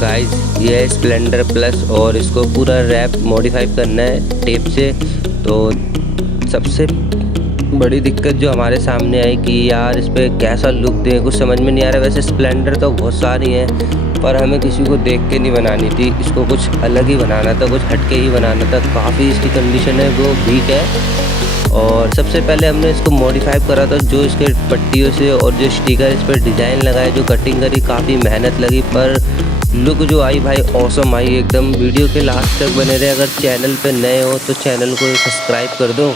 गाइस ये है Splendor plus और इसको पूरा रैप मॉडिफाई करना है टेप से। तो सबसे बड़ी दिक्कत जो हमारे सामने आई कि यार इस पर कैसा लुक दें, कुछ समझ में नहीं आ रहा। वैसे स्प्लेंडर तो बहुत सारी हैं पर हमें किसी को देख के नहीं बनानी थी, इसको कुछ अलग ही बनाना था, कुछ हटके ही बनाना था। काफ़ी इसकी कंडीशन है वो वीक है। और सबसे पहले हमने इसको मॉडिफाई करा था जो इसके पट्टियों से, और जो स्टिकर इस पर डिज़ाइन लगाए, जो कटिंग करी, काफ़ी मेहनत लगी पर लुक जो आई भाई ऑसम आई एकदम। वीडियो के लास्ट तक बने रहे। अगर चैनल पे नए हो तो चैनल को सब्सक्राइब कर दो।